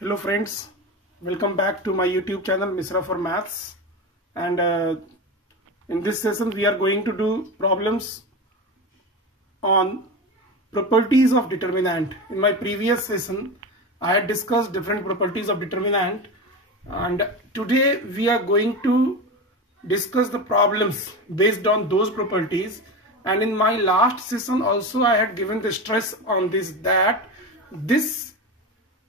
Hello friends, welcome back to my YouTube channel Misra for Maths, and in this session we are going to do problems on properties of determinant. In my previous session I had discussed different properties of determinant, and today we are going to discuss the problems based on those properties. And in my last session also I had given the stress on this, that this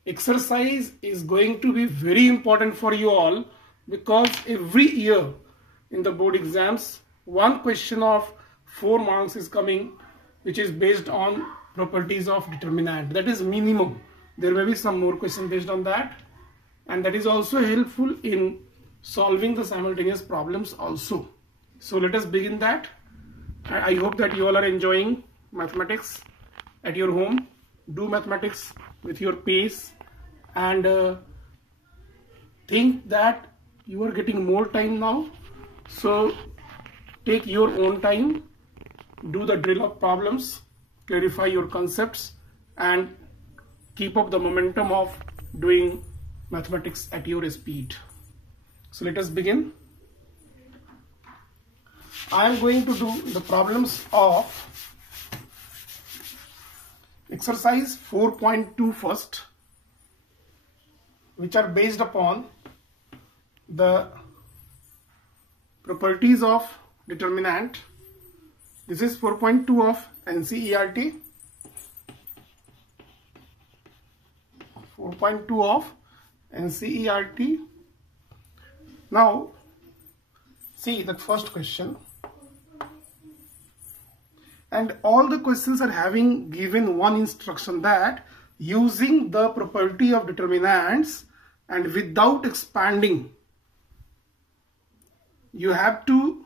exercise is going to be very important for you all, because every year in the board exams one question of 4 marks is coming, which is based on properties of determinant. That is minimum. There may be some more questions based on that, and that is also helpful in solving the simultaneous problems also. So let us begin that. I hope that you all are enjoying mathematics at your home. Do mathematics with your pace, and think that you are getting more time now, so take your own time, do the drill of problems, clarify your concepts, and keep up the momentum of doing mathematics at your speed. So let us begin. I am going to do the problems of exercise 4.2 first, which are based upon the properties of determinant. This is 4.2 of NCERT. 4.2 of NCERT. Now, see the first question. And all the questions are having given one instruction, that using the property of determinants and without expanding, you have to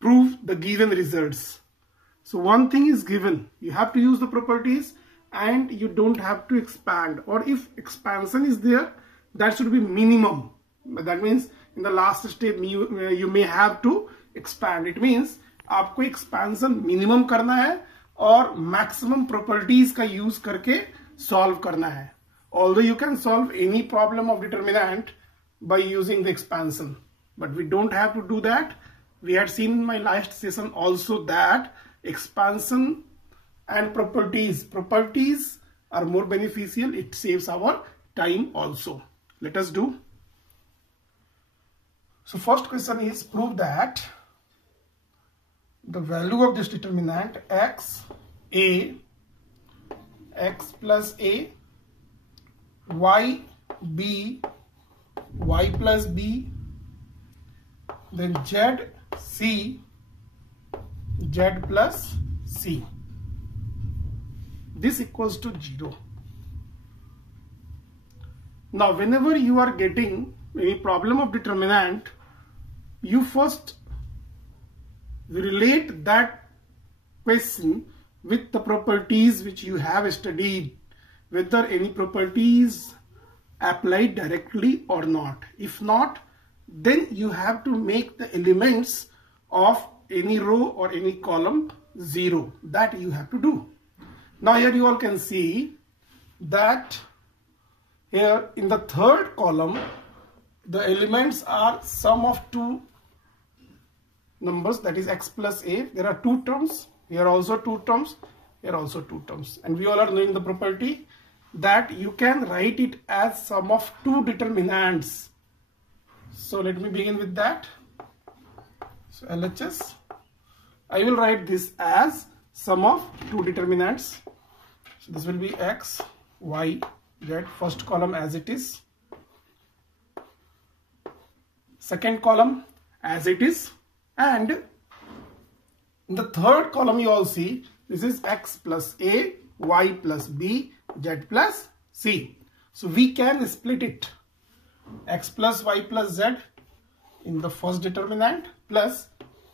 prove the given results. So one thing is given, you have to use the properties and you don't have to expand, or if expansion is there, that should be minimum. That means in the last step you may have to expand. It means आपको expansion minimum करना है और maximum properties का use करके solve करना है. Although you can solve any problem of determinant by using the expansion, but we don't have to do that. We had seen in my last session also that expansion and properties are more beneficial. It saves our time also. Let us do. So first question is, prove that the value of this determinant x plus a, y b, y plus b, then z plus c, this equals to 0. Now whenever you are getting any problem of determinant, you first relate that question with the properties which you have studied, whether any properties applied directly or not. If not, then you have to make the elements of any row or any column 0. That you have to do. Now here you all can see that here in the third column the elements are sum of two numbers, that is x plus a. There are two terms, here also two terms, here also two terms, and we all are knowing the property that you can write it as sum of two determinants. So let me begin with that. So LHS, I will write this as sum of two determinants. So this will be x, y, z, first column as it is, second column as it is, and in the third column you all see this is x plus a, y plus b, z plus c. So we can split it, x plus y plus z in the first determinant plus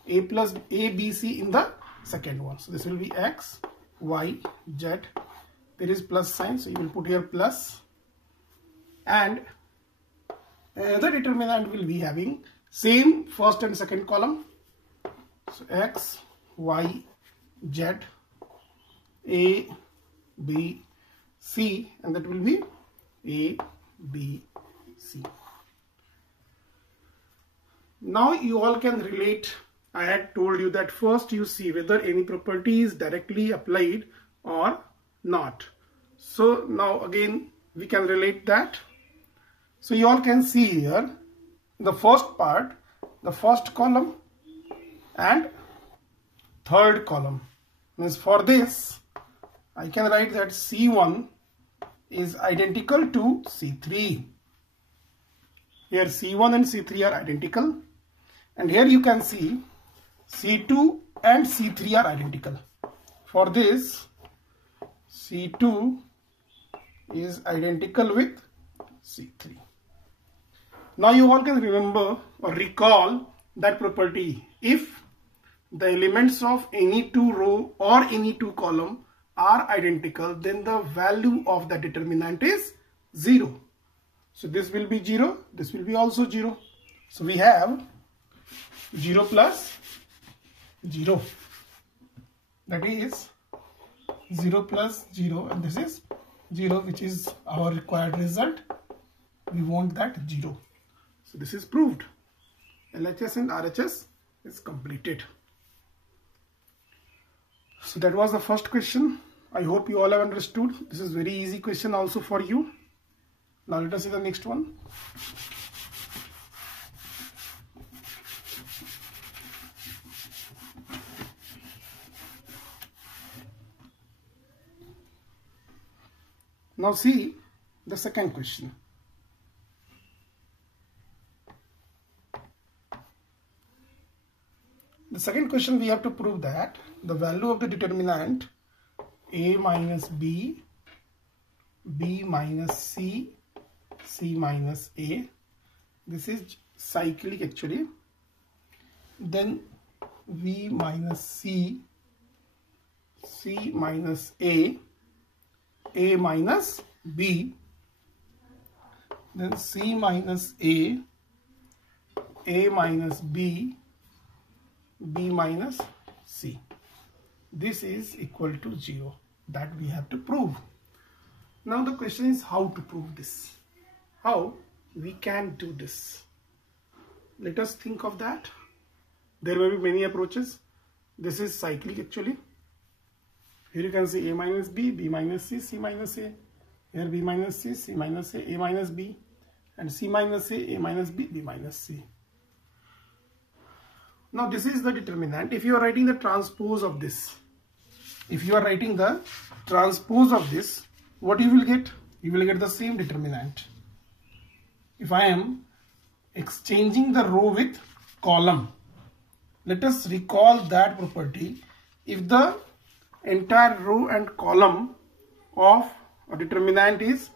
a plus a, b, c in the second one. So this will be x, y, z. There is plus sign, so you will put here plus, and the determinant will be having same first and second column. So x, y, z, a, b, c, and that will be a, B, C. Now you all can relate. I had told you that first you see whether any property is directly applied or not. So now again we can relate that. So you all can see here the first part, the first column and third column. Means for this I can write that C1 is identical to C3. Here C1 and C3 are identical, and here you can see C2 and C3 are identical. For this C2 is identical with C3. Now you all can remember or recall that property. If the elements of any two row or any two column are identical, then the value of the determinant is 0. So this will be 0, this will be also 0. So we have 0 plus 0. That is 0 plus 0, and this is 0, which is our required result. We want that 0. So this is proved. LHS and RHS is completed. So that was the first question. I hope you all have understood. This is very easy question also for you. Now let us see the next one. Now see the second question. The second question, we have to prove that the value of the determinant A minus B, B minus C, C minus A, this is cyclic actually, then V minus C, C minus A minus B, then C minus A minus B, B minus C. This is equal to 0. That we have to prove. Now the question is how to prove this. How we can do this. Let us think of that. There may be many approaches. This is cyclic actually. Here you can see A minus B, B minus C, C minus A. Here B minus C, C minus A minus B. And C minus A minus B, B minus C. Now this is the determinant. If you are writing the transpose of this, what you will get? You will get the same determinant. If I am exchanging the row with column, let us recall that property. If the entire row and column of a determinant is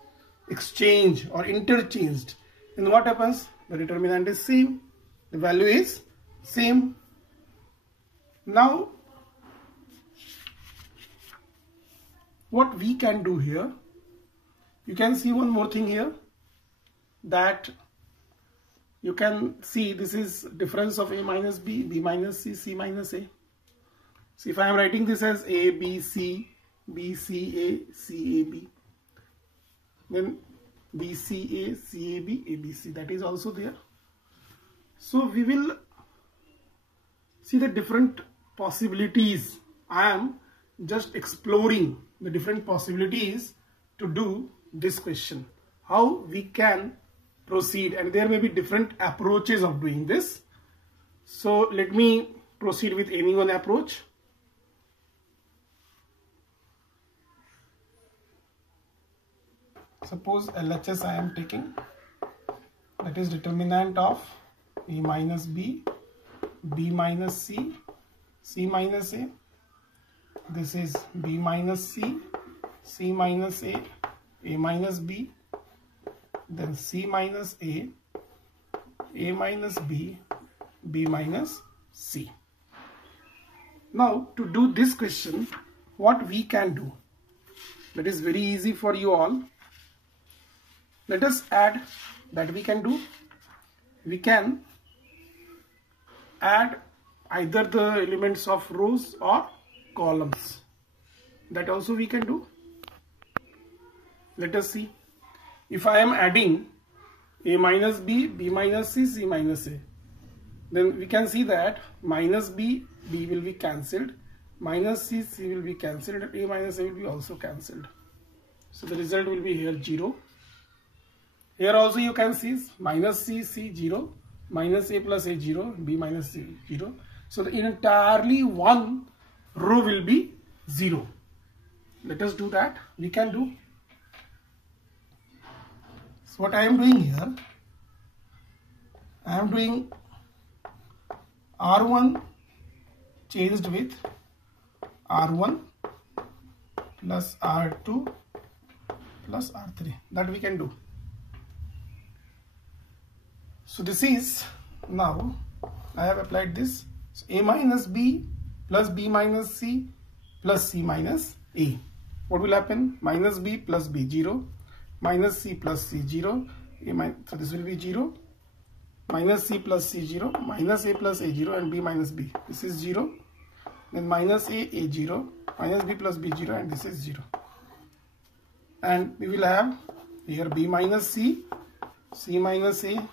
exchanged or interchanged, then what happens? The determinant is same, the value is same. Now what we can do here, you can see one more thing here, that you can see this is difference of A minus B, B minus C, C minus A. So if I am writing this as A, B, C, B, C, A, C, A, B, then B, C, A, C, A, B, A, B, C, that is also there. So we will see the different possibilities. I am just exploring the different possibilities to do this question. How we can proceed, and there may be different approaches of doing this. So let me proceed with any one approach. Suppose LHS I am taking, that is determinant of A minus B, B minus C, C minus A. This is B minus C, C minus A minus B, then C minus A minus B, B minus C. Now to do this question, what we can do, that is very easy for you all. Let us add that we can do. We can add either the elements of rows or columns. That also we can do. Let us see. if I am adding a minus b, b minus c, c minus a, then we can see that minus b, b will be cancelled, minus c, c will be cancelled, and a minus a will be also cancelled. So the result will be here 0. Here also you can see minus c, c 0, minus a plus a 0, b minus c 0. So the entirely one row will be 0. Let us do that. We can do. So what I am doing here, I am doing R1 changed with R1 plus R2 plus R3. That we can do. So this is, now I have applied this. So a minus b plus b minus c plus c minus a. What will happen? Minus b plus b 0, minus c plus c 0, so this will be 0, minus c plus c 0, minus a plus a 0, and b minus b. This is 0. Then minus a 0, minus b plus b 0, and this is 0. And we will have here b minus c, c minus a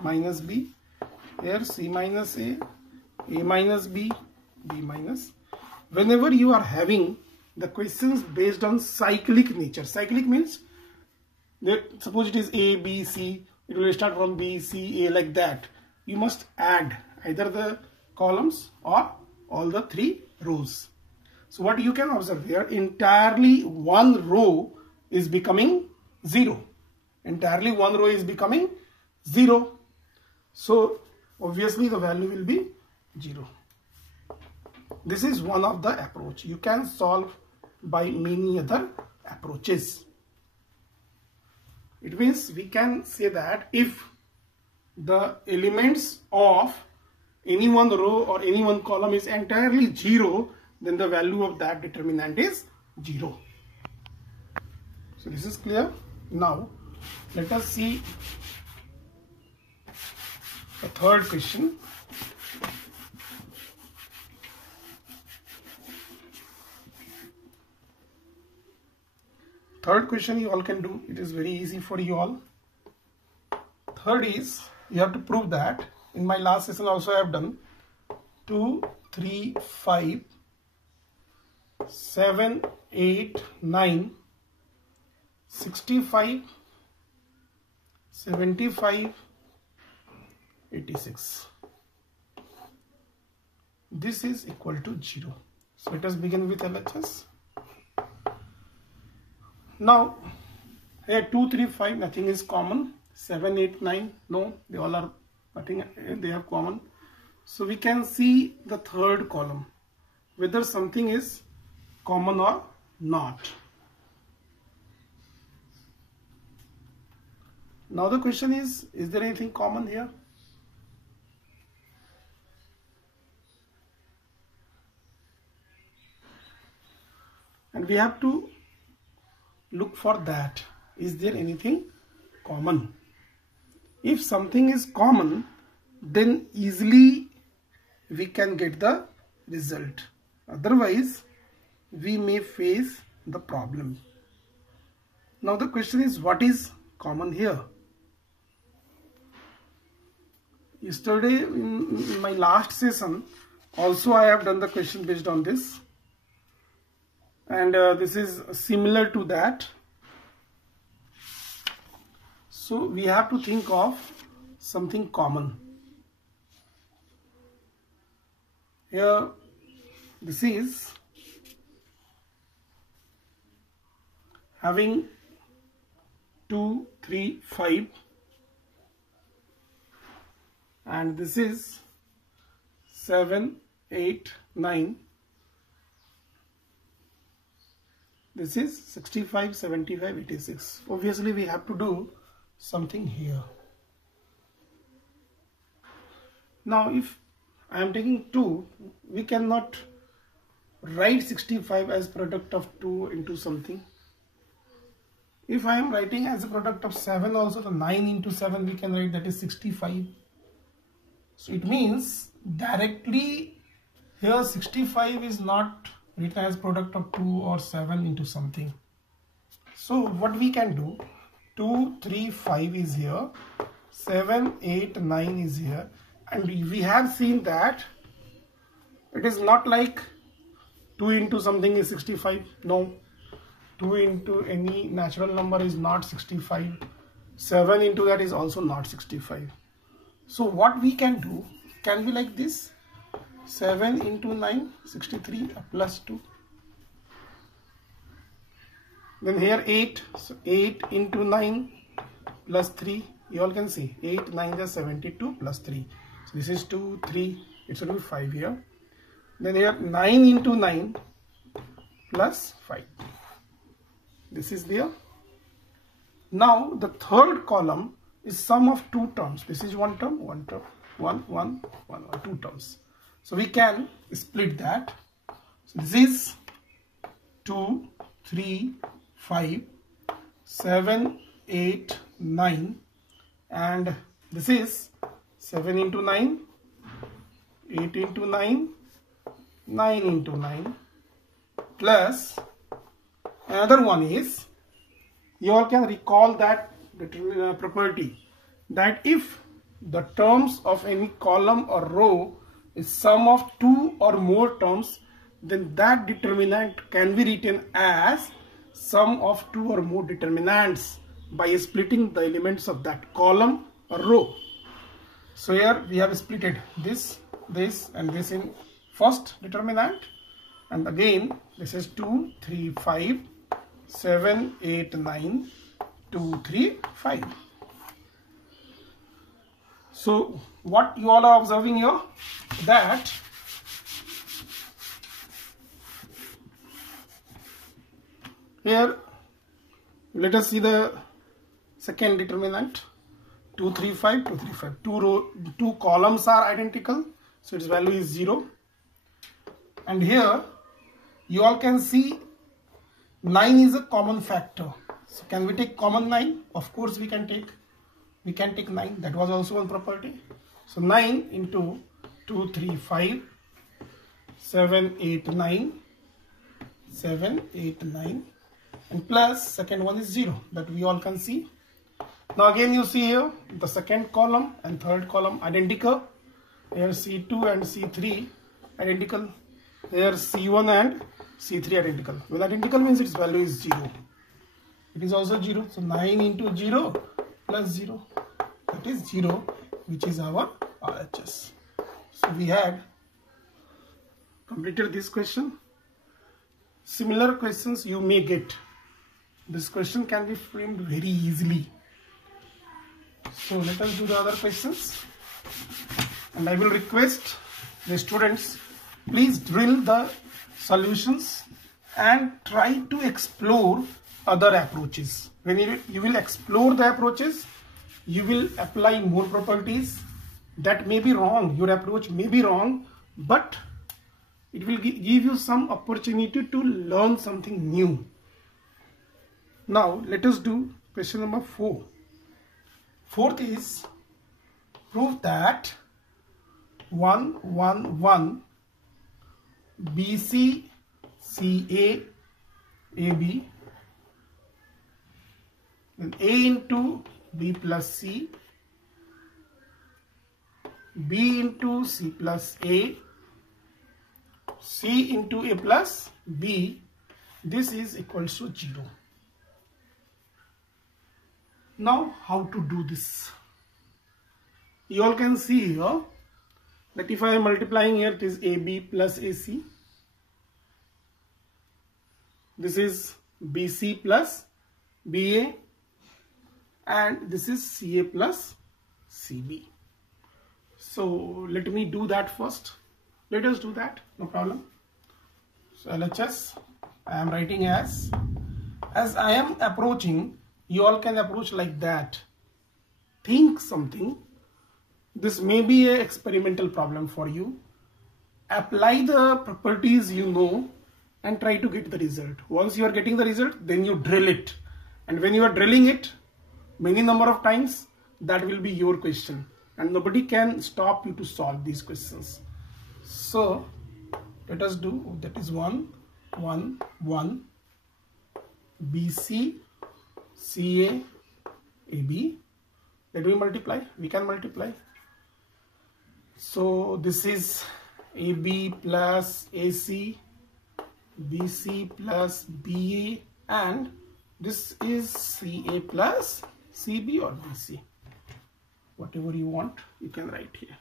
minus b, here c minus a minus b, b minus. Whenever you are having the questions based on cyclic nature, cyclic means that suppose it is a, b, c, it will start from b, c, a, like that. You must add either the columns or all the 3 rows. So what you can observe here, entirely one row is becoming 0. Entirely one row is becoming 0. So obviously the value will be 0. This is one of the approach. You can solve by many other approaches. It means we can say that if the elements of any one row or any one column is entirely 0, then the value of that determinant is 0. So this is clear. Now let us see the third question. Third question you all can do. It is very easy for you all. Third is, you have to prove that, in my last session also I have done 2, 3, 5, 7, 8, 9, 65, 75, 86. This is equal to 0. So let us begin with LHS. Now here 2, 3, 5, nothing is common. 7, 8, 9, no, they all are nothing, they have common. So we can see the third column, whether something is common or not. Now the question is there anything common here? And we have to look for that. Is there anything common? If something is common, then easily we can get the result. Otherwise, we may face the problem. Now the question is, what is common here? Yesterday in my last session also I have done the question based on this, and this is similar to that. So we have to think of something common. Here this is having 2, 3, 5, and this is 7, 8, 9. This is 65, 75, 86. Obviously we have to do something here. Now if I am taking 2, we cannot write 65 as product of 2 into something. If I am writing as a product of 7 also, the 9 into 7 we can write, that is 65. So it means directly here 65 is not written as product of 2 or 7 into something. So what we can do, 2, 3, 5 is here, 7, 8, 9 is here, and we have seen that it is not like 2 into something is 65. No, 2 into any natural number is not 65. 7 into that is also not 65. So what we can do can be like this: 7 into 9, 63 plus 2. Then here 8, so 8 into 9 plus 3. You all can see 8, 9 is 72 plus 3. So this is 2, 3, it should be 5 here. Then here 9 into 9 plus 5. This is there. Now the third column is sum of two terms. This is one term, 2 terms. So we can split that. So this is 2, 3, 5, 7, 8, 9, and this is 7 into 9, 8 into 9, 9 into 9, plus another one is, you all can recall that property that if the terms of any column or row is sum of two or more terms, then that determinant can be written as sum of two or more determinants by splitting the elements of that column or row. So here we have split this, and this in first determinant, and again this is 2, 3, 5, 7, 8, 9, 2, 3, 5. So what you all are observing here, that here let us see the second determinant, 2, 3, 5, 2, 3, 5. Two columns are identical, so its value is 0. And here you all can see 9 is a common factor. So can we take common 9? Of course we can take 9. That was also one property. So 9 into 2, 3, 5, 7, 8, 9, 7, 8, 9, and plus second one is 0, that we all can see. Now again you see here the second column and third column identical. Here C2 and C3 identical. Here C1 and C3 identical. When identical means its value is 0. It is also 0. So 9 into 0 plus 0. That is 0, which is our RHS. So we had completed this question. Similar questions you may get. This question can be framed very easily. So let us do the other questions. And I will request the students, please drill the solutions and try to explore other approaches. When you will explore the approaches, you will apply more properties. That may be wrong, your approach may be wrong, but it will give you some opportunity to learn something new. Now let us do question number 4. Fourth is, prove that 1, 1, 1 BC CA AB, then A into B plus C, B into C plus A, C into A plus B, this is equals to 0. Now how to do this? You all can see here that if I am multiplying here, it is AB plus AC. This is BC plus BA, and this is CA plus CB. So let me do that first. Let us do that, no problem. So LHS, I am writing as I am approaching, you all can approach like that. Think something. This may be an experimental problem for you. Apply the properties you know and try to get the result. Once you are getting the result, then you drill it. And when you are drilling it many number of times, that will be your question. And nobody can stop you to solve these questions. So let us do, that is 1, 1, 1 BC CA AB. Let me multiply. We can multiply. So this is AB plus AC, BC plus BA, and this is CA plus CB or BC. Whatever you want, you can write here.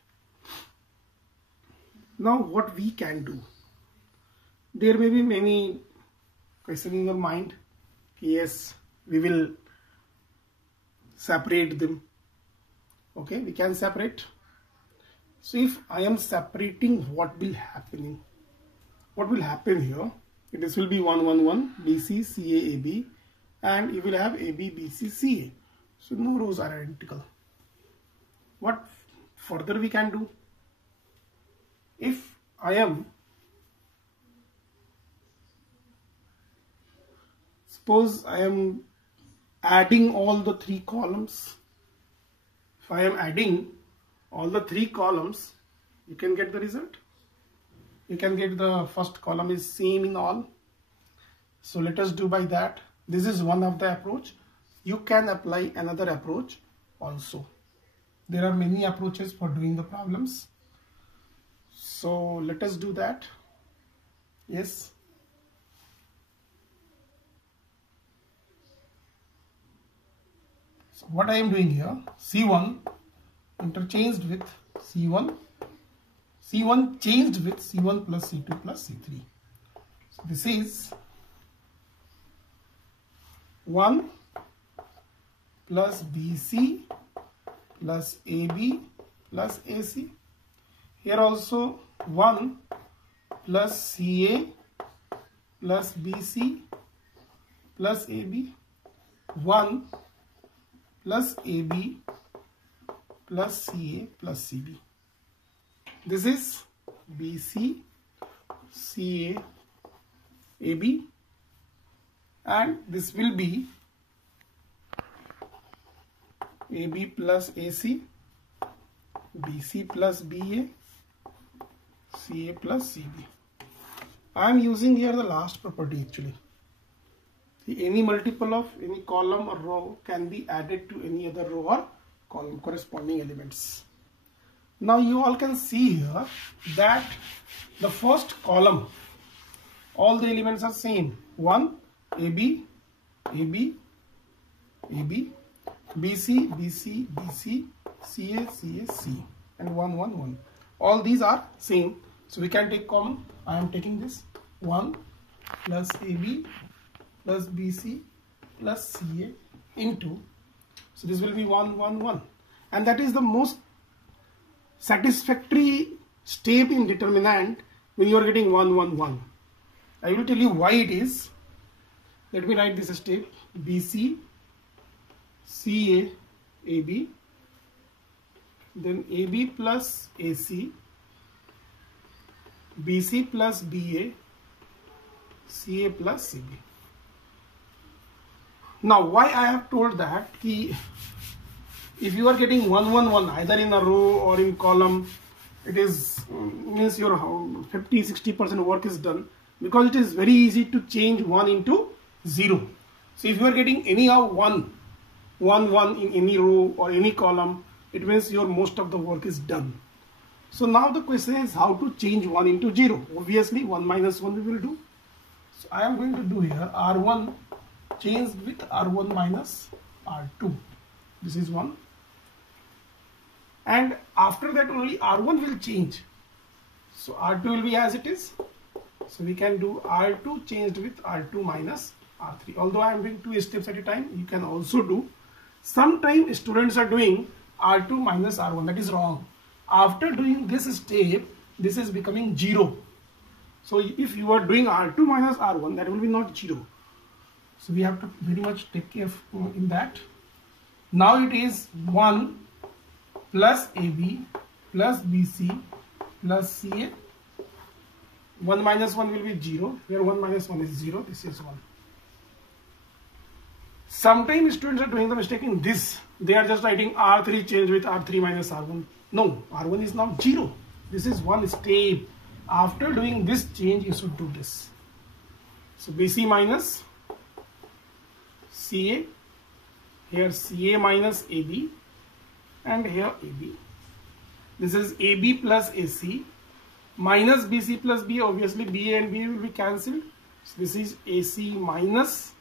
Now what we can do? There may be many questions in your mind. Yes, we will separate them. Okay, we can separate. So if I am separating, what will happen? What will happen here? This will be 1 1 1 BC CA AB, and you will have AB BC CA. So no rows are identical. What further we can do? If I am, suppose I am adding all the three columns. If I am adding all the three columns, you can get the result. You can get the first column is same in all. So let us do by that. This is one of the approach. You can apply another approach also. There are many approaches for doing the problems. So let us do that. Yes. So what I am doing here, C1 interchanged with C1, C1 changed with C1 plus C2 plus C3. So this is 1 plus BC plus AB plus AC. Here also 1 plus CA plus BC plus AB, 1 plus AB plus CA plus CB. This is BC, CA, AB, and this will be AB plus AC, BC plus BA, CA plus CB. I am using here the last property actually. See, any multiple of any column or row can be added to any other row or column corresponding elements. Now you all can see here that the first column, all the elements are same. 1 AB, AB, AB, BC, BC, BC, CA, CA, C, and 1 1 1. All these are same. So we can take common. I am taking this 1 plus AB plus BC plus CA into, so this will be 1 1 1, and that is the most satisfactory step in determinant when you are getting 1 1 1. I will tell you why it is. Let me write this step: BC, CA, AB, then AB plus AC, BC plus BA, CA plus CB. Now why I have told that, if you are getting 1 1 1 either in a row or in column, it is means your 50-60% work is done, because it is very easy to change 1 into 0. So if you are getting anyhow 1 1 1 in any row or any column, it means your most of the work is done. So now the question is how to change 1 into 0. Obviously 1 minus 1 we will do. So I am going to do here R1 changed with R1 minus R2. This is 1. And after that only R1 will change. So R2 will be as it is. So we can do R2 changed with R2 minus R3. Although I am doing 2 steps at a time, you can also do. Sometimes students are doing R2 minus R1. That is wrong. After doing this step, this is becoming 0. So if you are doing R2 minus R1, that will be not 0. So we have to very much take care in that. Now it is 1 plus AB plus BC plus CA. 1 minus 1 will be 0. Here 1 minus 1 is 0. This is 1. Sometimes students are doing the mistake in this. They are just writing R3 changed with R3 minus R1. No, R1 is now 0. This is one step. After doing this change, you should do this. So BC minus CA. here CA minus AB, and here AB. This is AB plus AC minus BC plus B. Obviously BA and B will be cancelled. So this is AC minus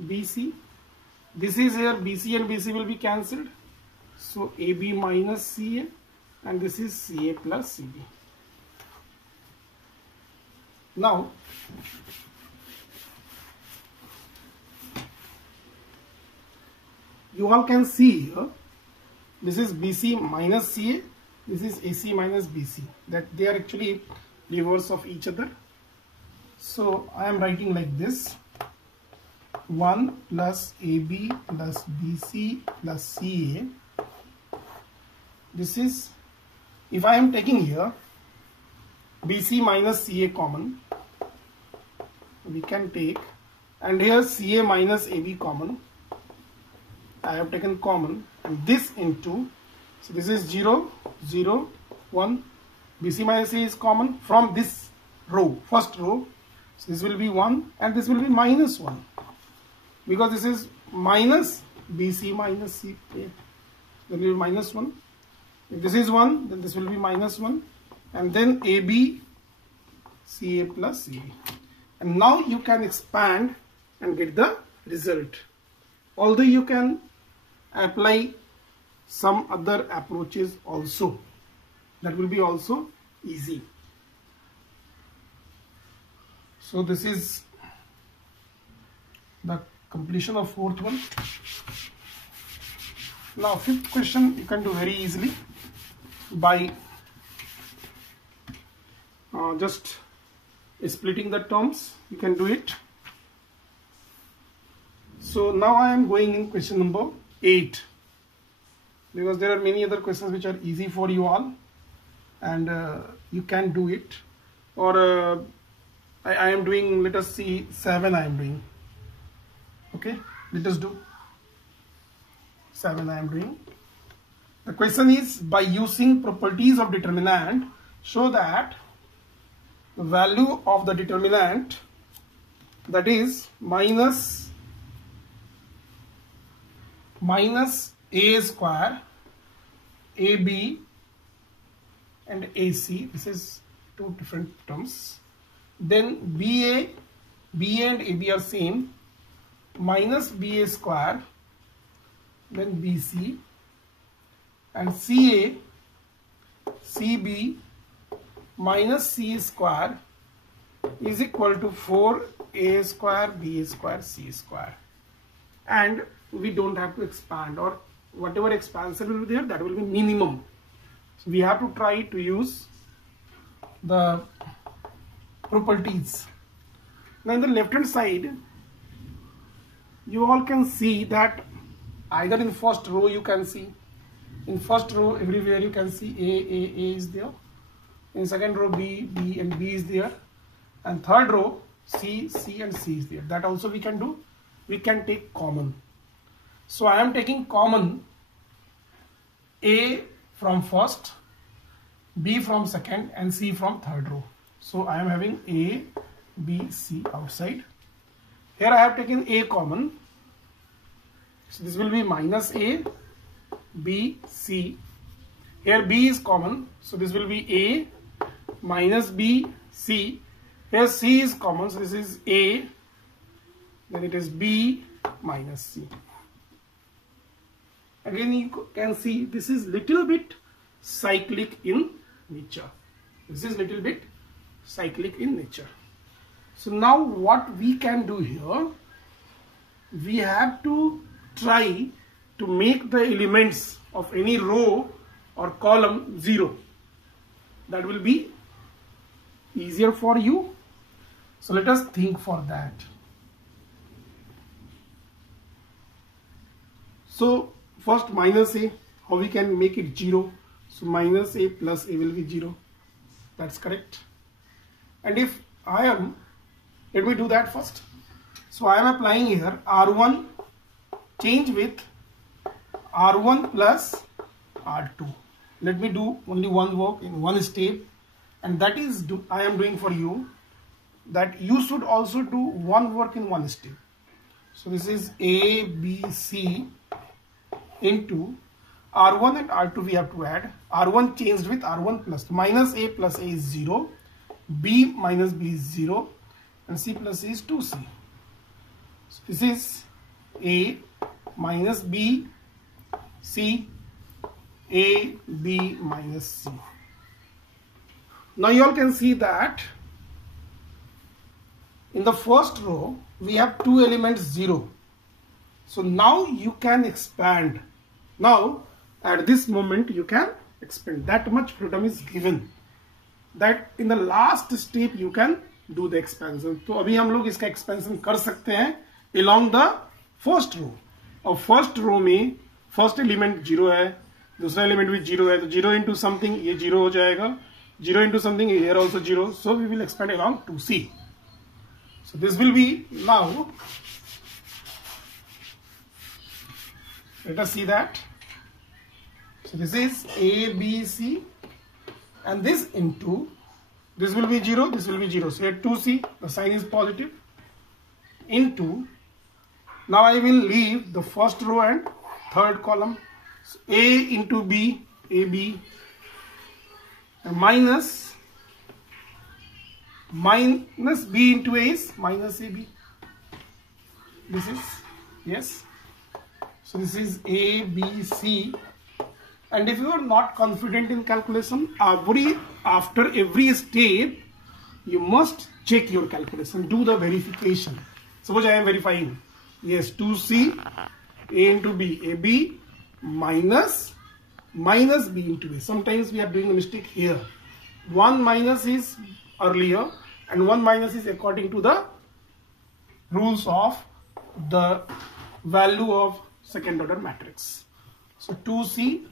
BC. This is here BC and BC will be cancelled. So AB minus CA, and this is CA plus CB. Now you all can see here, this is BC minus CA, this is AC minus BC, that they are actually reverse of each other. So I am writing like this: 1 plus AB plus BC plus CA. This is, if I am taking here BC minus CA common, we can take, and here CA minus AB common, I have taken common, and this into, so this is 0, 0, 1, BC minus CA is common from this row, first row, so this will be 1 and this will be minus 1, because this is minus BC minus CA, there will be minus 1. If this is 1, then this will be minus 1, and then AB CA plus CA. And now you can expand and get the result. Although you can apply some other approaches also, that will be also easy. So this is the completion of fourth one. Now fifth question you can do very easily by just splitting the terms. You can do it. So now I am going in question number 8, because there are many other questions which are easy for you all, and you can do it. Or I am doing, let us see, 7 I am doing. Okay, let us do 7 I am doing. The question is, by using properties of determinant, show that the value of the determinant, that is minus A square, AB and AC, this is two different terms. Then BA and AB are same, minus BA square, then BC, and CA, CB minus C square is equal to 4A square, B square, C square. And we don't have to expand, or whatever expansion will be there, that will be minimum. So we have to try to use the properties. Now in the left hand side, you all can see that either in first row you can see, in first row everywhere you can see A is there, in second row B and B is there, and third row C and C is there. That also we can do. We can take common. So I am taking common A from first, B from second, and C from third row. So I am having A, B, C outside. Here I have taken A common. So this will be minus A, B, C. Here B is common. So this will be A, minus B, C. Here C is common. So this is A, then it is B, minus C. Again you can see this is little bit cyclic in nature. This is little bit cyclic in nature. So now what we can do here, we have to try to make the elements of any row or column 0. That will be easier for you. So let us think for that. So first minus A, how we can make it 0? So minus A plus A will be 0. That's correct. And if I am, let me do that first. So I am applying here R1, change with R1 plus R2. Let me do only one work in one step, and that is I am doing for you, that you should also do one work in one step. So this is A, B, C, into R1 and R2 we have to add. R1 changed with R1 plus. Minus A plus A is 0. B minus B is 0. And C plus C is 2C. So this is A minus B, C, A, B minus C. Now you all can see that in the first row we have two elements 0. So now you can expand. Now at this moment you can expand. That much freedom is given. That in the last step you can do the expansion. So अभी हम लोग इसका expansion कर सकते हैं along the first row. और first row में first element 0 है, दूसरा element भी 0 है, तो 0 into something ये 0 हो जाएगा, 0 into something here also 0. So we will expand along 2C. So this will be now. Let us see that. So this is A, B, C, and this into, this will be 0, this will be 0. So here 2C, the sign is positive, into, now I will leave the first row and third column. So A into B, AB, and minus B into A is minus AB. This is, yes. So this is A, B, C. And if you are not confident in calculation, after every step, you must check your calculation, do the verification. Suppose I am verifying. Yes, 2C, A into B, AB, minus B into A. Sometimes we are doing a mistake here. One minus is earlier and one minus is according to the rules of the value of second order matrix. So 2C,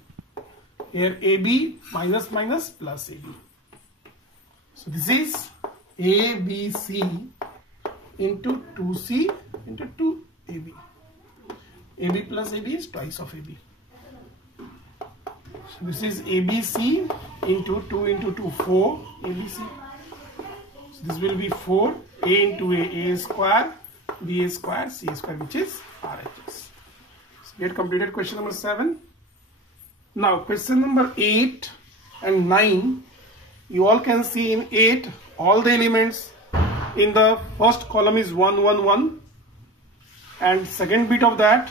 here AB minus minus plus AB. So this is ABC into 2C into 2AB. AB plus AB is twice of AB. So this is ABC into 2 into 2, 4 ABC. So this will be 4, A into A square, B square, C square, which is RHS. So we had completed question number 7. Now question number 8 and 9, you all can see in 8, all the elements in the first column is 1, 1, 1. And second bit of that,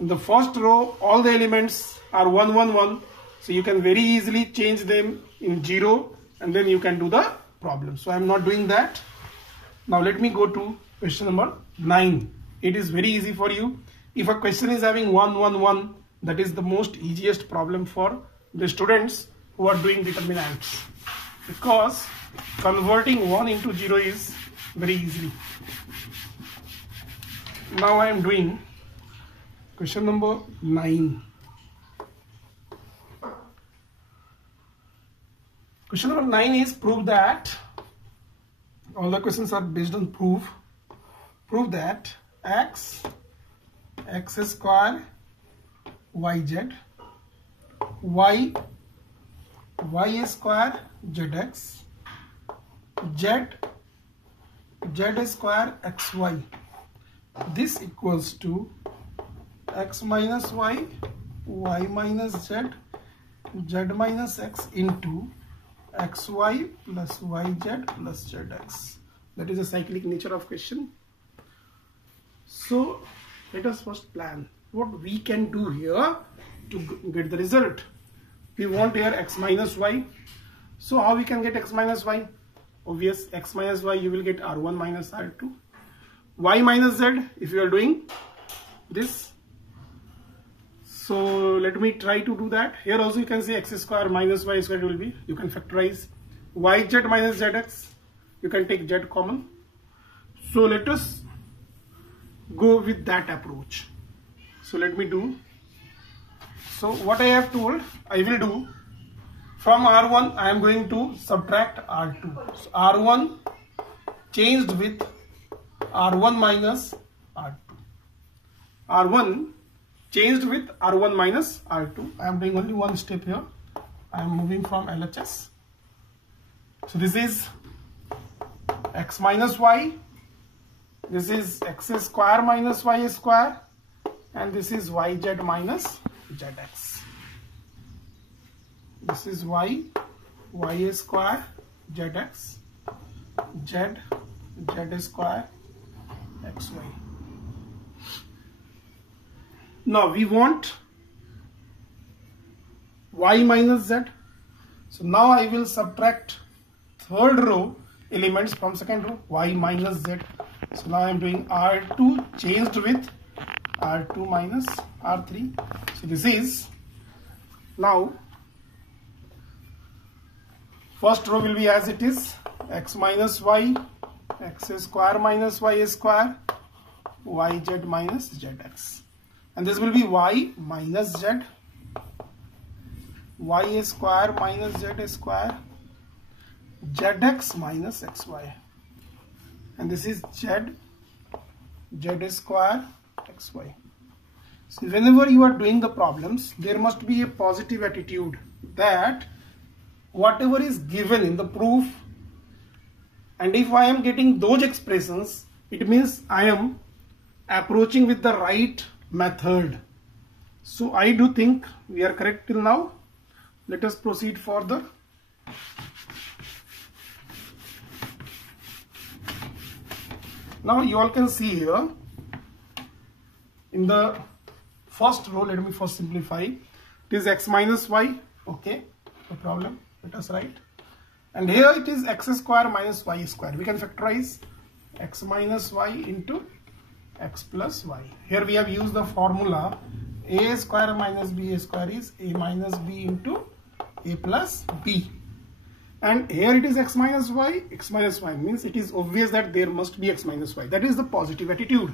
in the first row, all the elements are 1, 1, 1. So you can very easily change them in 0 and then you can do the problem. So I am not doing that. Now let me go to question number 9. It is very easy for you. If a question is having 1, 1, 1, that is the most easiest problem for the students who are doing determinants, because converting 1 into 0 is very easy. Now I am doing question number 9. Question number 9 is prove that, all the questions are based on prove that x square yz, y square zx, z square xy, this equals to x minus y, y minus z, z minus x into xy plus yz plus zx. That is the cyclic nature of question. So let us first plan what we can do here to get the result. We want here x minus y. So how we can get x minus y? Obvious, x minus y you will get r1 minus r2. Y minus z, if you are doing this. So let me try to do that. Here also you can say x square minus y square will be, you can factorize yz minus zx, you can take z common. So let us go with that approach. So let me do. So what I have told, I will do. From R1 I am going to subtract R2. So R1 changed with R1 minus R2. R1 changed with R1 minus R2. I am doing only one step here. I am moving from LHS. So this is x minus y. This is x square minus y square. and this is yz minus zx. This is y square zx, z square xy. Now we want y minus z. So now I will subtract third row elements from second row, y minus z. So now I am doing R2 changed with R2 minus R3. So this is, now first row will be as it is, x minus y, x square minus y square, yz minus zx. And this will be y minus z, y square minus z square, zx minus xy. And this is z square xy. So whenever you are doing the problems, there must be a positive attitude that whatever is given in the proof, and if I am getting those expressions, it means I am approaching with the right method. So I do think we are correct till now. Let us proceed further. Now you all can see here in the first row, let me first simplify. It is x minus y, okay, no problem, let us write. And here it is x square minus y square. We can factorize x minus y into x plus y. Here we have used the formula a square minus b square is a minus b into a plus b. And here it is x minus y means it is obvious that there must be x minus y. That is the positive attitude.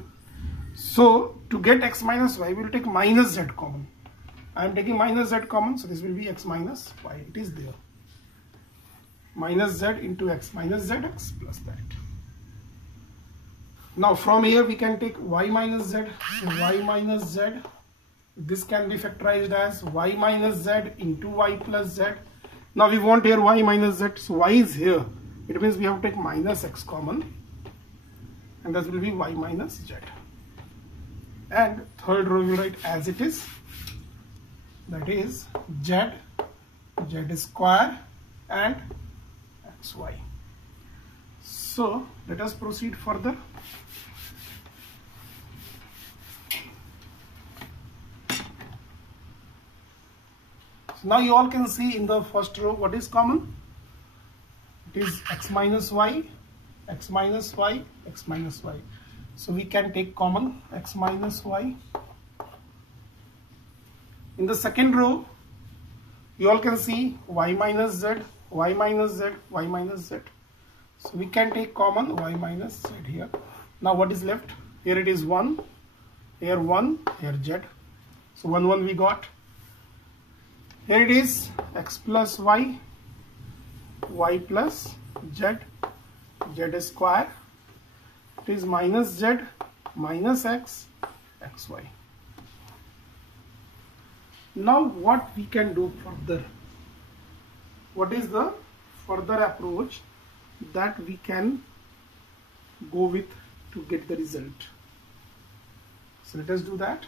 So to get x minus y, we will take minus z common. I am taking minus z common, so this will be x minus y. It is there. Minus z into x minus zx plus that. Now from here we can take y minus z. So y minus z, this can be factorized as y minus z into y plus z. Now we want here y minus z, so y is here. It means we have to take minus x common, and that will be y minus z. And third row we write as it is, that is z square and xy. So let us proceed further. So now you all can see in the first row what is common. It is x minus y, x minus y, x minus y. So we can take common x minus y. In the second row, you all can see y minus z, y minus z, y minus z. So we can take common y minus z here. Now what is left? Here it is 1, here 1, here z. So 1, 1 we got. Here it is x plus y, y plus z, z square. It is minus z minus x, xy. Now what we can do further? What is the further approach that we can go with to get the result? So let us do that.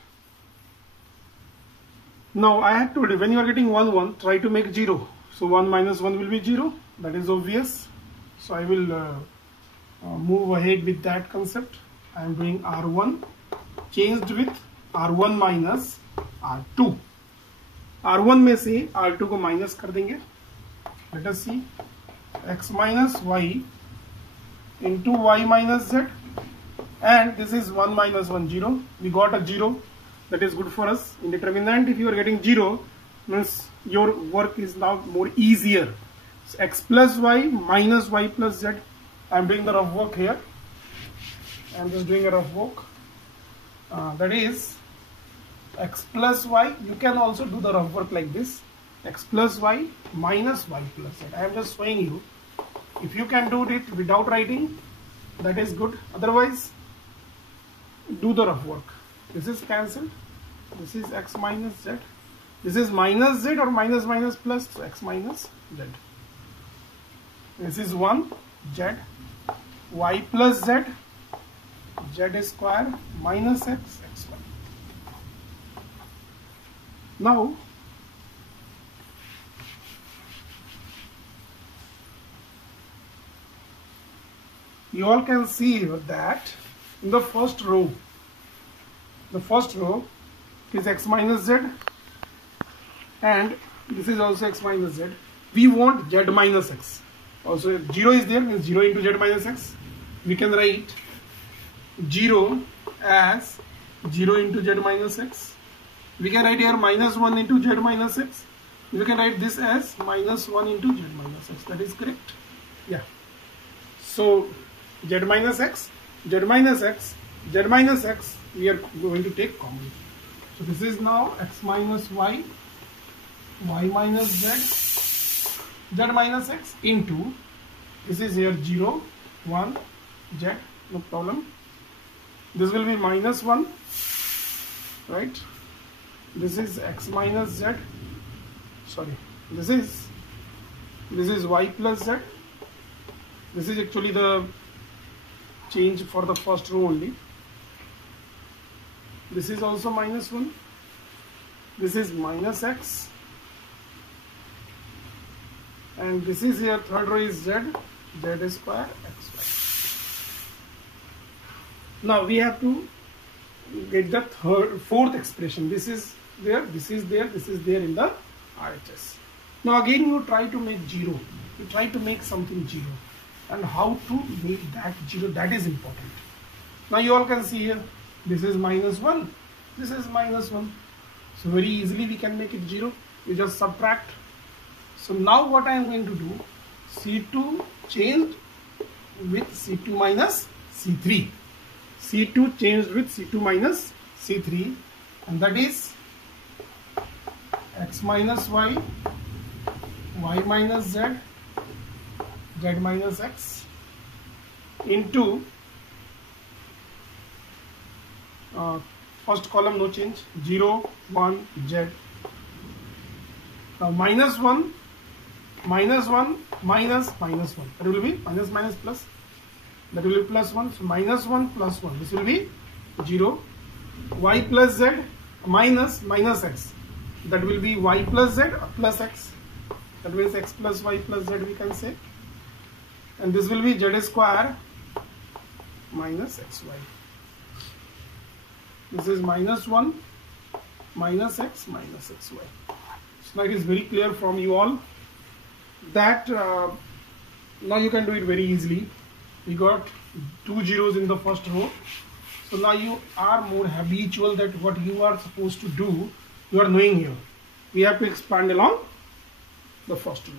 Now I had told you, when you are getting 1, 1, try to make 0. So 1 minus 1 will be 0. That is obvious. So I will move ahead with that concept. I am doing R1 changed with R1 minus R2. R1 में से R2 को minus कर देंगे. Let us see. X minus y into y minus z, and this is 1 minus 1, 0. We got a 0. That is good for us. In determinant, if you are getting 0, means your work is now more easier. So x plus y minus y plus z. I am doing the rough work here. I am just doing a rough work. That is x plus y. You can also do the rough work like this. X plus y minus y plus z. I am just showing you. If you can do it without writing, that is good. Otherwise, do the rough work. This is cancelled. This is x minus z. This is minus z or minus minus plus, so x minus z. This is 1 z, y plus z, z square minus x, xy. Now you all can see that in the first row is x minus z, and this is also x minus z. We want z minus x. Also 0 is there, means 0 into z minus x. We can write 0 as 0 into z minus x. We can write here minus 1 into z minus x. We can write this as minus 1 into z minus x. That is correct. Yeah. So z minus x, z minus x, z minus x, we are going to take common. So this is now x minus y, y minus z, z minus x into, this is here 0, 1, z, no problem. This will be minus 1, right? This is x minus z, sorry, this is y plus z. This is actually the change for the first row only. This is also minus 1. This is minus x. And this is here, third row is z square xy. Now we have to get the fourth expression. This is there, this is there, this is there in the RHS. Now again you try to make 0. You try to make something 0. And how to make that 0, that is important. Now you all can see here, this is minus 1, this is minus 1. So very easily we can make it 0. We just subtract. So now what I am going to do, C2 changed with C2 minus C3. C2 changed with C2 minus C3, and that is x minus y, y minus z, z minus x into first column no change, 0, 1, z. Now minus 1, minus 1, minus 1. That will be minus minus plus. That will be plus 1. So minus 1 plus 1. This will be 0. Y plus z minus minus x. That will be y plus z plus x. That means x plus y plus z we can say. And this will be z square minus xy. This is minus 1 minus x minus xy. So now it is very clear from you all that now you can do it very easily. We got 2 zeros in the first row. So now you are more habitual that what you are supposed to do, you are knowing here. We have to expand along the first row.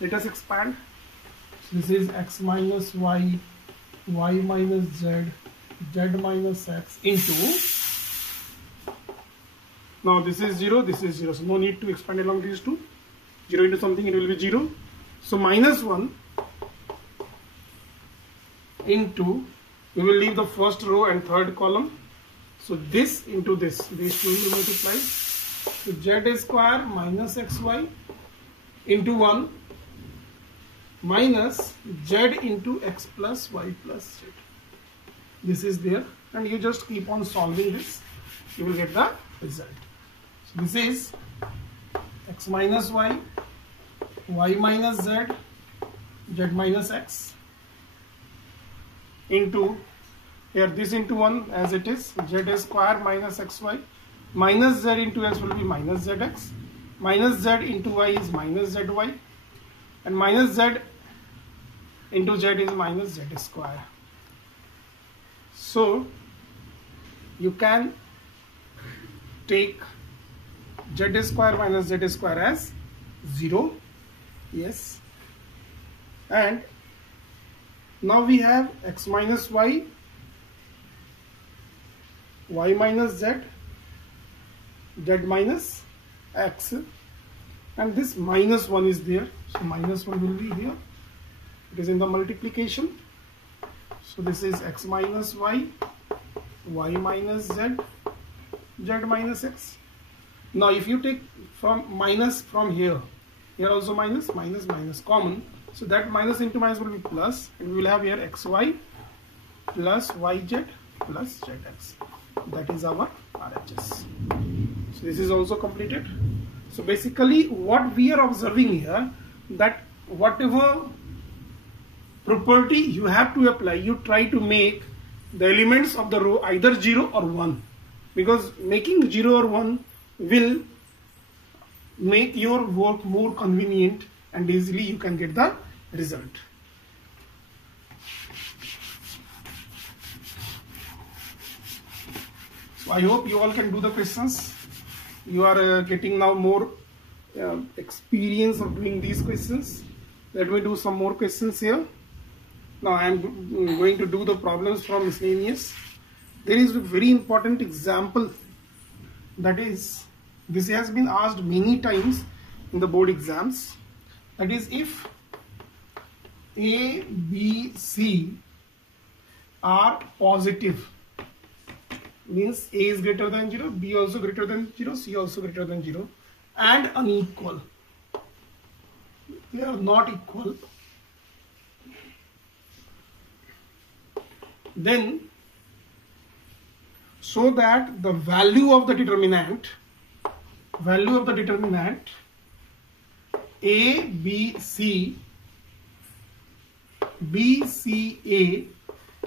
Let us expand. So this is x minus y, y minus z, z minus x into, now this is 0, this is 0. So no need to expand along these two. 0 into something, it will be 0. So minus 1 into, we will leave the first row and third column. So this into this, these two will multiply. So z square minus xy into 1 minus z into x plus y plus z. This is there, and you just keep on solving this. You will get the result. So this is x minus y, y minus z, z minus x into, here this into 1 as it is, z square minus xy, minus z into x will be minus zx, minus z into y is minus zy, and minus z into z is minus z square. So you can take z square minus z square as 0, yes, and now we have x minus y, y minus z, z minus x, and this minus 1 is there, so minus 1 will be here. It is in the multiplication. So this is x minus y, y minus z, z minus x. Now if you take from minus from here, here also minus, minus, minus common. So that minus into minus will be plus, and we will have here xy plus yz plus zx. That is our RHS. So this is also completed. So basically what we are observing here, that whatever property you have to apply, you try to make the elements of the row either 0 or 1, because making 0 or 1 will make your work more convenient and easily you can get the result. So I hope you all can do the questions. You are getting now more experience of doing these questions. Let me do some more questions here. Now I am going to do the problems from miscellaneous. There is a very important example, that is, this has been asked many times in the board exams. That is, if A, B, C are positive, means A is greater than 0, B also greater than 0, C also greater than 0, and unequal. They are not equal. Then, so that the value of the determinant A, B, C, B, C, A,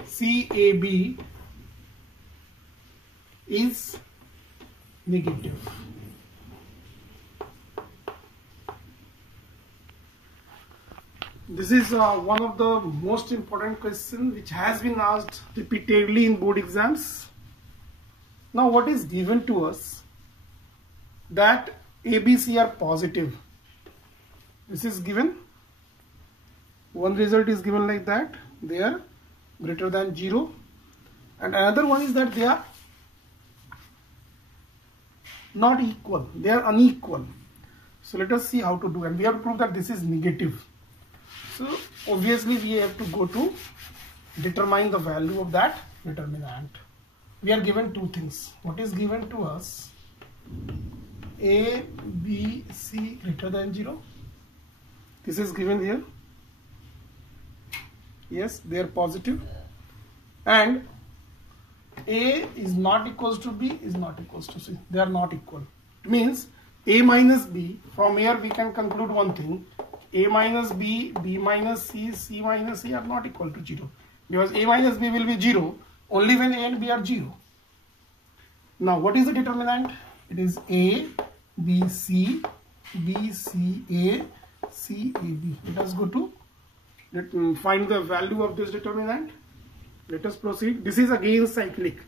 C, A, B is negative. This is one of the most important questions which has been asked repeatedly in board exams. Now what is given to us? That A, B, C are positive. This is given. One result is given like that. They are greater than 0. And another one is that they are not equal. They are unequal. So let us see how to do. And we have to prove that this is negative. So obviously we have to go to determine the value of that determinant. We are given two things. What is given to us? A, B, C greater than 0. This is given here. Yes, they are positive. And A is not equals to B, is not equals to C. They are not equal. It means A minus B, from here we can conclude one thing. A minus B, B minus C, C minus C are not equal to 0. Because A minus B will be 0 only when A and B are 0. Now what is the determinant? It is A, B, C, B, C, A, C, A, B. Let us go to find the value of this determinant. Let us proceed. This is again cyclic.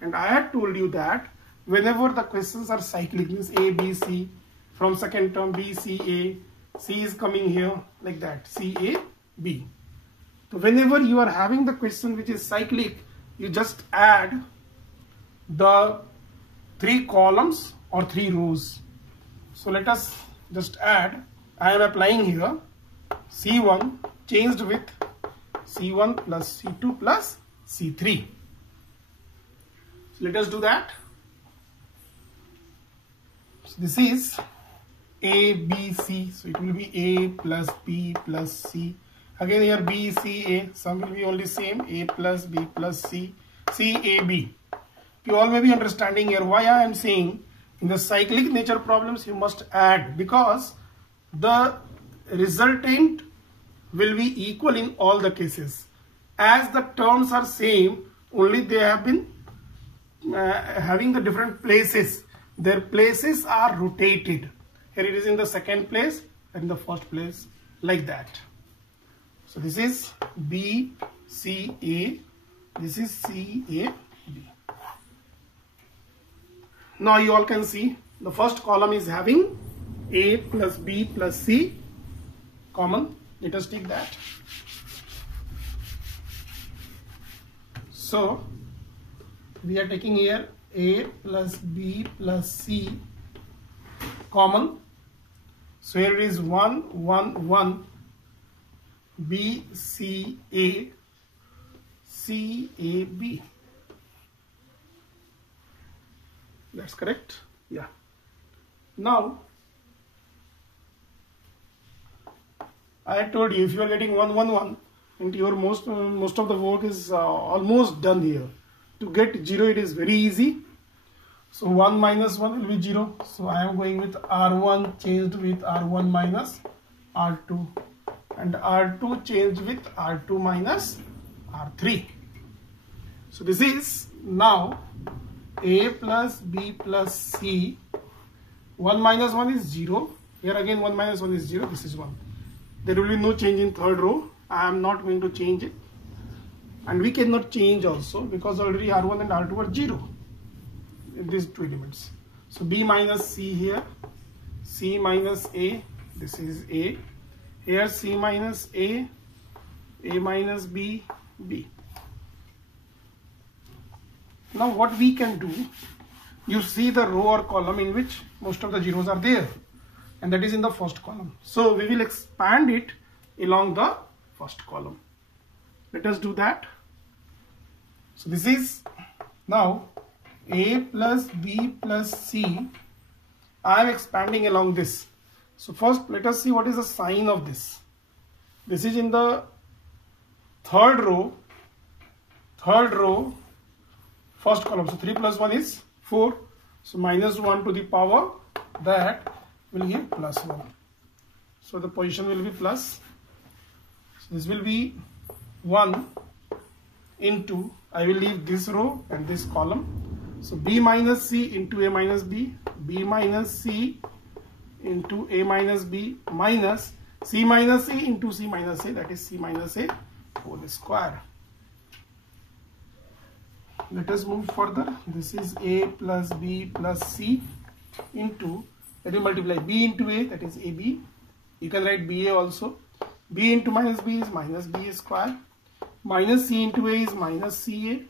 And I had told you that whenever the questions are cyclic, means A, B, C, from second term B, C, A, C is coming here like that, C, A, B. So whenever you are having the question which is cyclic, you just add the 3 columns or 3 rows. So let us just add. I am applying here C1 changed with C1 plus C2 plus C3. So let us do that. So this is A, B, C. So it will be A plus B plus C. Again here B, C, A. Some will be only same. A plus B plus C. C, A, B. You all may be understanding here why I am saying in the cyclic nature problems you must add, because the resultant will be equal in all the cases. As the terms are same, only they have been having the different places. Their places are rotated. Here it is in the second place and the first place, like that. So this is B, C, A. This is C, A, B. Now you all can see the first column is having A plus B plus C common. Let us take that. So we are taking here A plus B plus C common. So here it is 1, 1, 1, B, C, A, C, A, B. That's correct. Yeah. Now, I told you if you are getting 1, 1, 1, and your most of the work is almost done here. To get 0, it is very easy. So 1 minus 1 will be 0. So I am going with R1 changed with R1 minus R2, and R2 changed with R2 minus R3. So this is now A plus B plus C. 1 minus 1 is 0. Here again 1 minus 1 is 0. This is 1. There will be no change in third row. I am not going to change it. And we cannot change also because already R1 and R2 are 0 in these two elements. So B minus C here. C minus A. This is A. Here C minus A. A minus B. B. Now what we can do, you see the row or column in which most of the zeros are there, and that is in the first column. So we will expand it along the first column. Let us do that. So this is now A plus B plus C. I am expanding along this. So first let us see what is the sign of this. This is in the third row, first column. So 3 plus 1 is 4. So minus 1 to the power that will give plus 1. So the position will be plus. So this will be 1 into, I will leave this row and this column. So B minus C into A minus B, B minus C into A minus B, minus C minus A into C minus A, that is C minus A whole square. Let us move further. This is A plus B plus C into, let me multiply B into A, that is AB. You can write BA also. B into minus B is minus B square. Minus C into A is minus CA.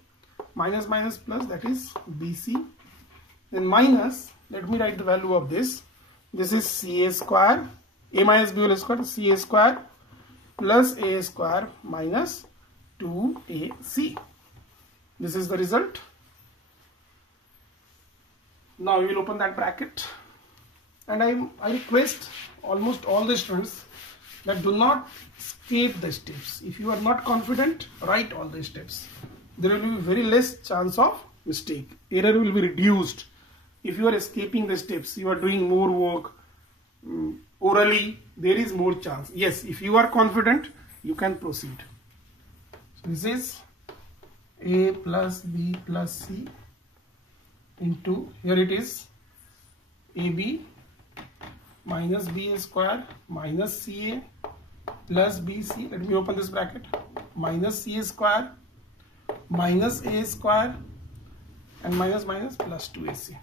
Minus minus plus, that is BC. Then minus, let me write the value of this. This is CA square. A minus B whole square, CA square plus A square minus 2AC. This is the result. Now we will open that bracket, and I request almost all the students that do not skip the steps. If you are not confident, write all the steps. There will be very less chance of mistake. Error will be reduced. If you are escaping the steps, you are doing more work orally, there is more chance. Yes, if you are confident, you can proceed. So this is A plus B plus C into, here it is AB minus B square minus CA plus BC. Let me open this bracket. Minus CA square minus A square and minus minus plus 2AC.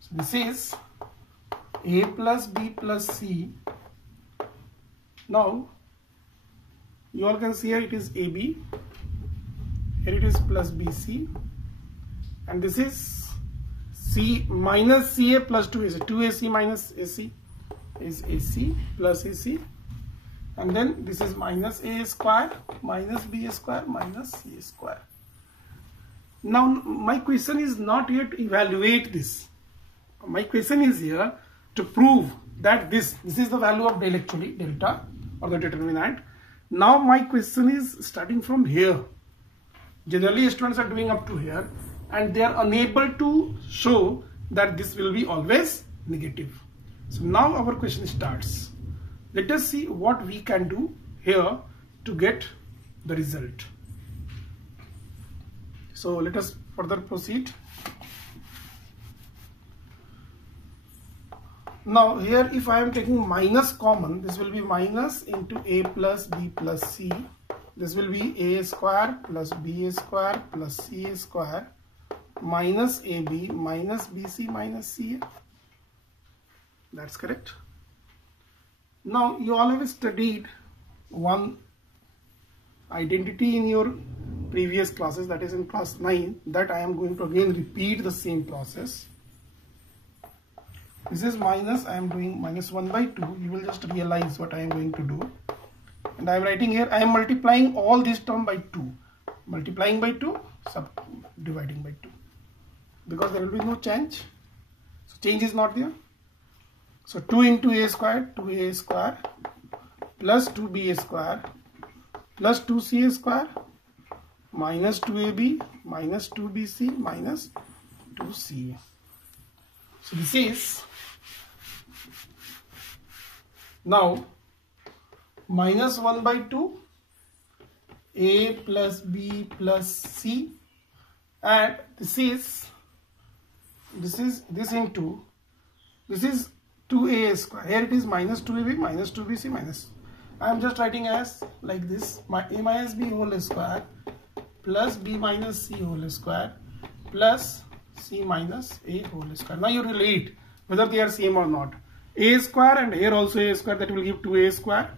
So this is A plus B plus C. Now you all can see here it is AB, here it is plus BC, and this is C minus CA plus 2AC. 2AC minus AC is AC plus AC, and then this is minus A square minus B square minus C square. Now my question is not here to evaluate this. My question is here to prove that this is the value of del, actually delta or the determinant. Now my question is starting from here. Generally students are doing up to here and they are unable to show that this will be always negative. So now our question starts. Let us see what we can do here to get the result. So let us further proceed. Now here if I am taking minus common, this will be minus into A plus B plus C. This will be A square plus B square plus C square minus AB minus BC minus CA. That's correct. Now you all have studied one identity in your previous classes, that is in class 9, that I am going to again repeat the same process. This is minus, I am doing minus 1 by 2. You will just realize what I am going to do. And I am writing here, I am multiplying all this term by 2. Multiplying by 2, dividing by 2. Because there will be no change. So change is not there. So 2 into A square, 2A square plus 2B square plus 2C square minus 2ab minus 2bc minus 2ca. So this is now minus 1 by 2 a plus b plus c, and this is into this is 2a square. Here it is minus 2ab minus 2bc minus, I am just writing as like this, a minus b whole square plus b minus c whole square plus c minus a whole square. Now you relate whether they are same or not. A square and here also a square, that will give 2a square.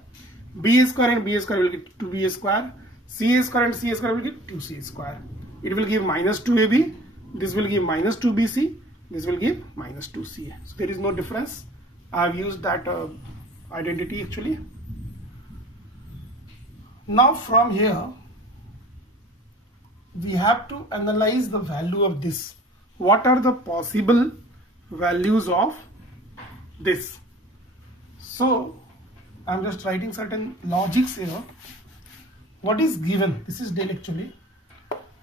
B square and b square will give 2b square. C square and c square will give 2c square. It will give minus 2ab. This will give minus 2bc. This will give minus 2ca. So there is no difference. I have used that identity actually. Now from here we have to analyze the value of this. What are the possible values of this? So I am just writing certain logics here. What is given? This is del actually.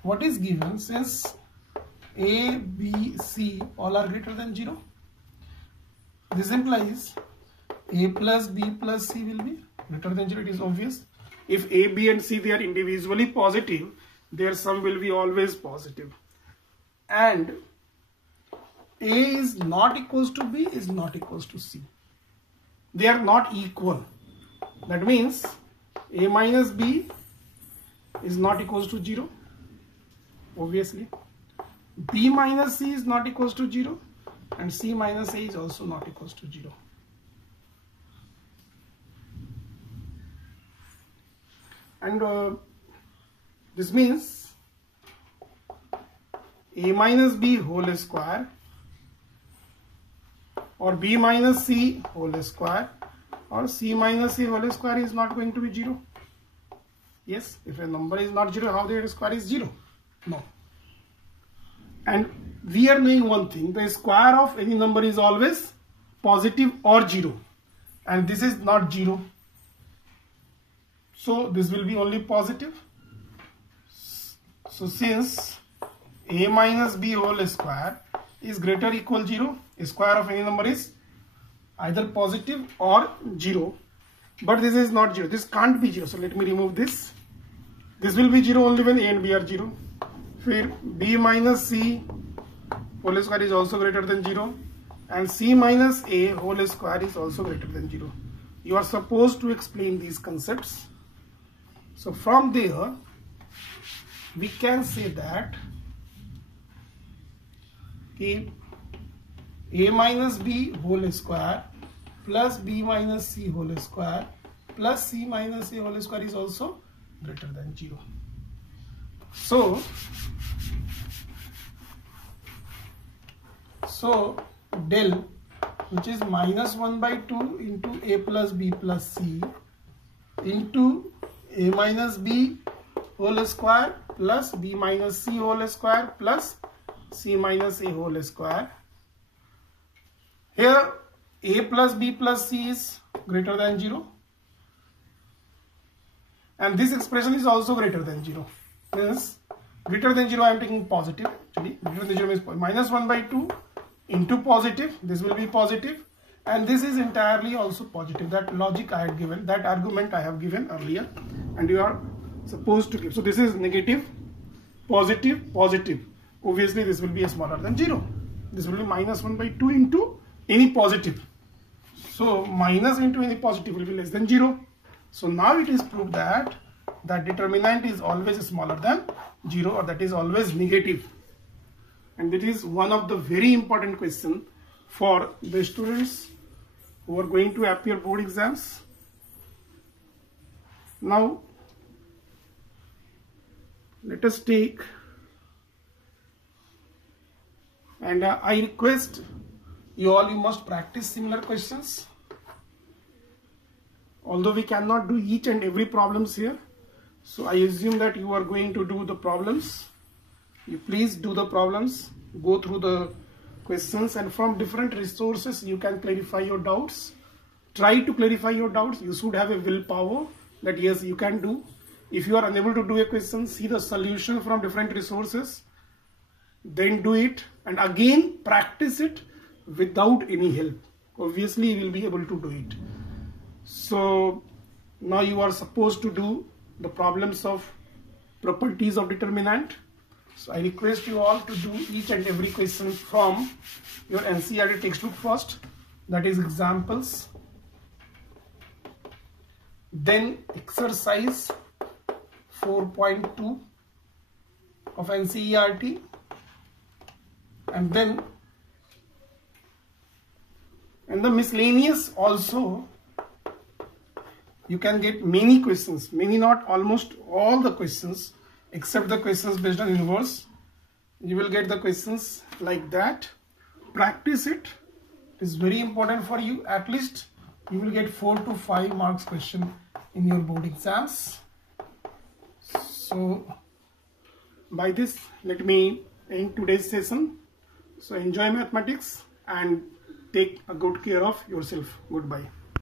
What is given? Since a, b, c all are greater than 0, this implies a plus b plus c will be greater than 0. It is obvious. If a, b and c, they are individually positive, their sum will be always positive. And a is not equals to b is not equals to c. They are not equal. That means a minus b is not equals to 0, obviously. B minus c is not equals to 0, and c minus a is also not equals to 0. And this means a minus b whole square or b minus c whole square or c minus a whole square is not going to be 0. Yes, if a number is not 0, how the square is 0? No. And we are knowing one thing, the square of any number is always positive or 0, and this is not 0. So this will be only positive. So since a minus b whole square is greater or equal 0, square of any number is either positive or 0, but this is not 0. This can't be 0. So let me remove this. This will be 0 only when a and b are 0. फिर b minus c whole square is also greater than 0, and c minus a whole square is also greater than 0. You are supposed to explain these concepts. So from there we can say that a minus b whole square plus b minus c whole square plus c minus a whole square is also greater than 0. So del, which is minus 1 by 2 into a plus b plus c into a minus b whole square plus b minus c whole square plus c minus a whole square. Here a plus b plus c is greater than 0, and this expression is also greater than 0. Means greater than 0 I am taking positive actually. Greater than 0 means minus 1 by 2 into positive, this will be positive, and this is entirely also positive. That logic I had given, that argument I have given earlier, and you are supposed to give. So this is negative, positive, positive. Obviously this will be smaller than 0. This will be minus 1 by 2 into any positive. So minus into any positive will be less than 0. So now it is proved that that determinant is always smaller than 0, or that is always negative. And that is one of the very important questions for the students who are going to appear board exams. Now let us take, and I request you all, you must practice similar questions. Although we cannot do each and every problems here, so I assume that you are going to do the problems. You please do the problems, go through the questions, and from different resources you can clarify your doubts. Try to clarify your doubts. You should have a willpower that yes, you can do. If you are unable to do a question, see the solution from different resources, then do it, and again practice it without any help. Obviously you will be able to do it. So now you are supposed to do the problems of properties of determinant. So I request you all to do each and every question from your NCERT textbook first, that is examples, then exercise 4.2 of NCERT, and then in the miscellaneous also you can get many questions, many, not almost all the questions except the questions based on inverse. You will get the questions like that. Practice it. It is very important for you. At least you will get 4 to 5 marks question in your board exams. So by this, let me end today's session. So enjoy mathematics and take a good care of yourself. Goodbye.